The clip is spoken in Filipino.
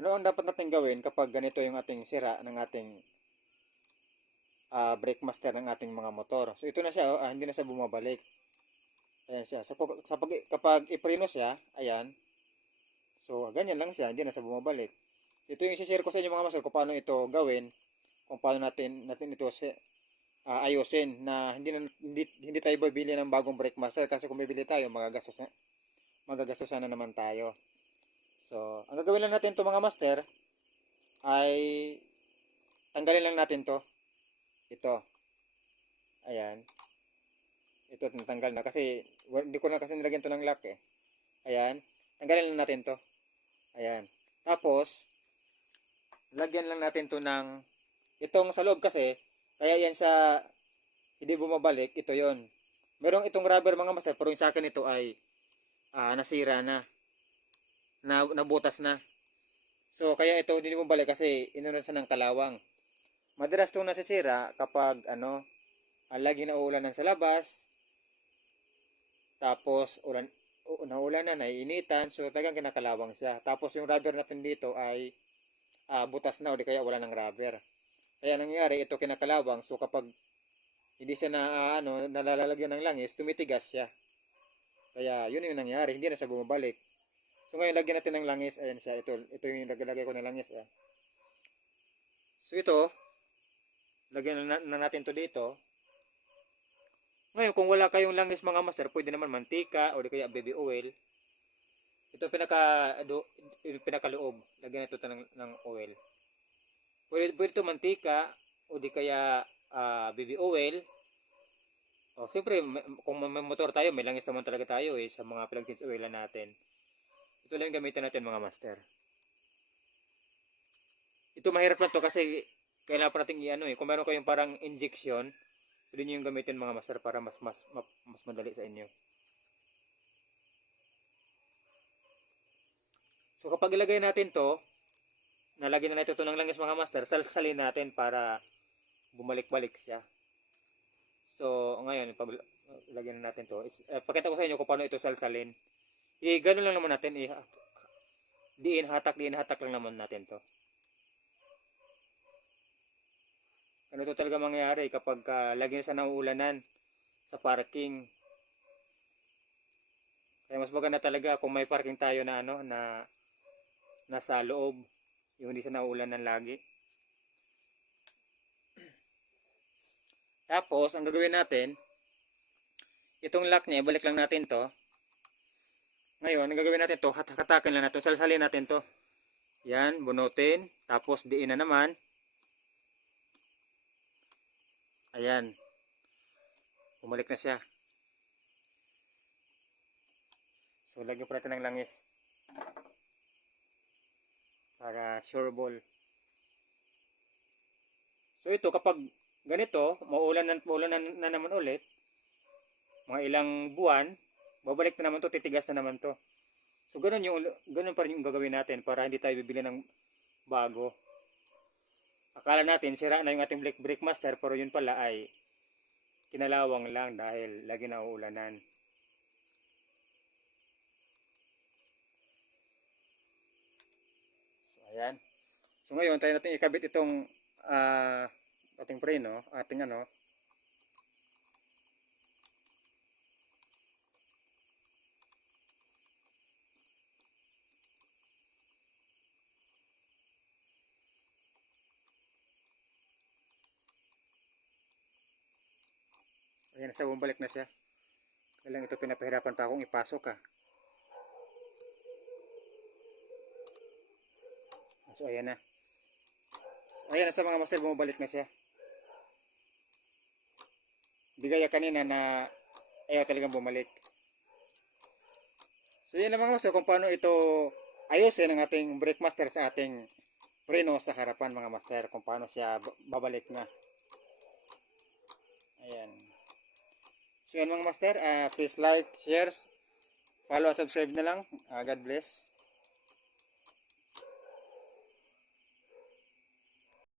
Ano ang dapat natin gawin kapag ganito yung ating sira ng ating brake master ng ating mga motor? So ito na siya, hindi na siya bumabalik. Ayan siya. So kapag ipreno siya, ayan. So ganyan lang siya, hindi na siya bumabalik. So, ito yung share ko sa inyo mga master kung paano ito gawin, kung paano natin ito ayusin na hindi tayo bibili ng bagong brake master kasi kung bibili tayo magagastos na naman tayo. So, ang gagawin lang natin to mga master ay tanggalin lang natin to. Ito. Ayan. Ito natanggal na kasi hindi ko na kasi nilagyan to ng lock eh. Ayan. Tanggalin lang natin to. Ayan. Tapos, lagyan lang natin to ng itong sa loob kasi kaya yan sa hindi bumabalik. Ito yon. Merong itong rubber mga master pero yung sa akin ito ay nasira na nabutas na. So, kaya ito hindi bumabalik kasi inunod sa ng kalawang. Madalas itong nasisira kapag lagi na uulan sa labas, tapos naulan na, naiinitan, so talagang kinakalawang siya. Tapos yung rubber natin dito ay butas na o di kaya wala ng rubber. Kaya nangyayari ito kinakalawang, so kapag hindi siya nalalagyan ng langis, tumitigas siya. Kaya yun yung nangyayari, hindi na siya bumabalik. So ngayon lagyan natin ng langis, ayan siya, ito yung lagay ko ng langis. So ito, lagyan na natin to dito. Ngayon, kung wala kayong langis mga master, pwede naman mantika o di kaya baby oil. Ito pinakaloob. Lagyan ito ng oil. Pwede ito mantika o di kaya baby oil. O, siyempre, kung may motor tayo, may langis naman talaga tayo sa mga pinag-change oil natin. Ito lang gamitin natin mga master. Ito mahirap lang to kasi kailangan pa natin kung meron kayong parang injection, pwede nyo yung gamitin mga master para mas madali sa inyo. So kapag ilagay natin to, nalagyan na natin ito ng langis mga master, salsalin natin para bumalik-balik siya. So ngayon, pag lagyan na natin to, pakita ko sa inyo kung paano ito salsalin. Ganun lang naman natin, diin hatak lang naman natin to. Ano to talaga mangyayari kapag lagi na sa nauulanan sa parking. Kaya mas maganda talaga kung may parking tayo na na nasa loob, yung hindi sa nauulanan lagi. Tapos, ang gagawin natin, itong lock niya, ibalik lang natin to. Ngayon, ang gagawin natin to, hatakin lang natin, salsalin natin to. Yan, bunutin, tapos diin na naman. Ayan. Bumalik na siya. So, lagyan po natin ng langis. Para sure ball. So, ito kapag ganito, maulan na naman ulit, mga ilang buwan, babalik na naman to, titigas na naman to. So, ganun pa rin yung gagawin natin para hindi tayo bibili ng bago. Akala natin sira na yung ating brake master pero yun pala ay kinalawang lang dahil lagi na uulanan. So ayan. So ngayon tayo natin ikabit itong ating preno, ating ayan na siya, bumalik na siya. Kailang ito pinapahirapan pa akong ipasok So ayan na. So, ayan na sa mga master, bumabalik na siya. Di gaya kanina na ayaw talagang bumalik. So yan lang mga master kung paano ito ayusin ang ating brake master sa ating preno sa harapan mga master. Kung paano siya babalik na. Ayan. So yan mga master, please like, share, follow, subscribe na lang. God bless.